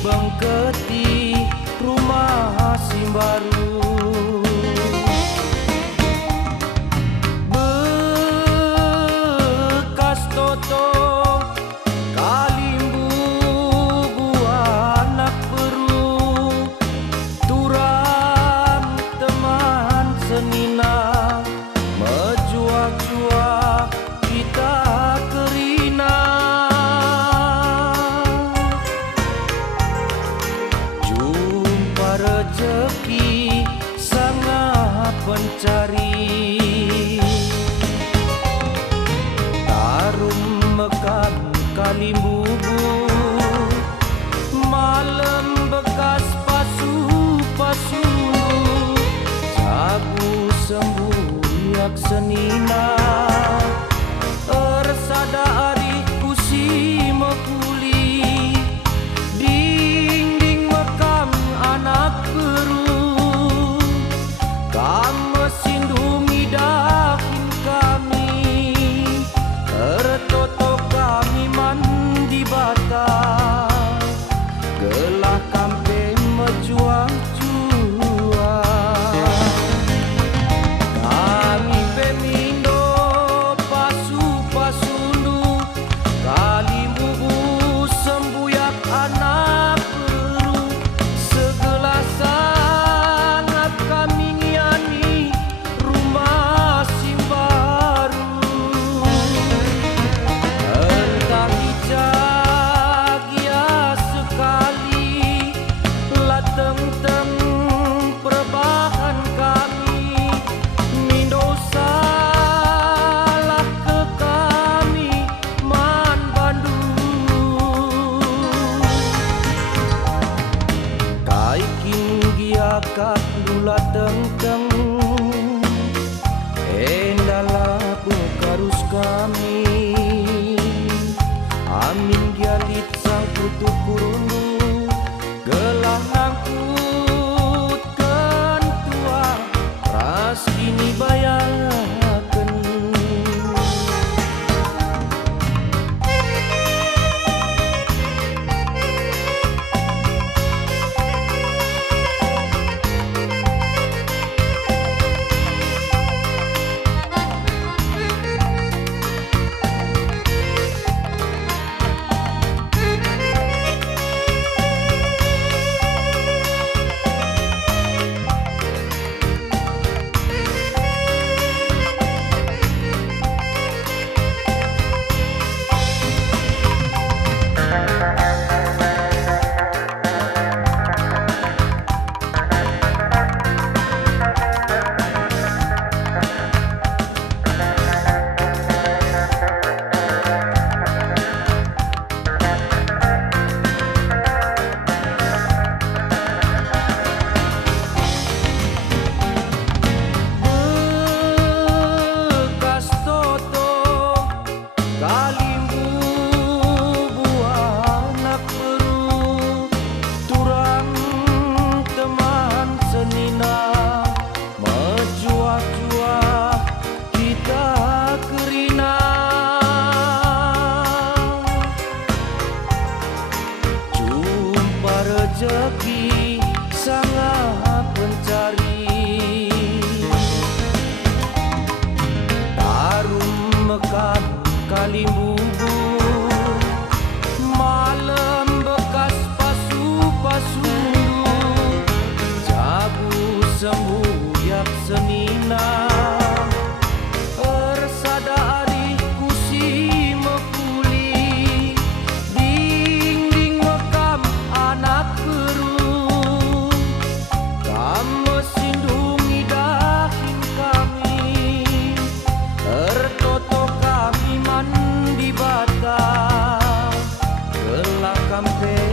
Bengketi rumah Simbaru bekas toto kalimbu buah anak peru turang teman senina menjua-jua kita kerina rezeki sangat pencari tarum mekan kalimbubu malam bekas pasu-pasu jagu sembuyak senina ersada ari kusi mekuli ding mekam anak peru kamu sindungi dakin kami tertoto kami mandi bata gelah kampeng menjuang-juang kami pemindo pasu-pasundu kalimbubu sembuyak anak peru segelas sangat kami ngiani rumah Simbaru entah jagia sekali lah teng-teng perbahan kami mindo salah ke kami man Bandung kaikin giakak dula teng-teng endalah bukarus kami amin gialit sang kutu kurundu gelah nangkut kentua ras kini bayaken rezeki sangat pencari sampai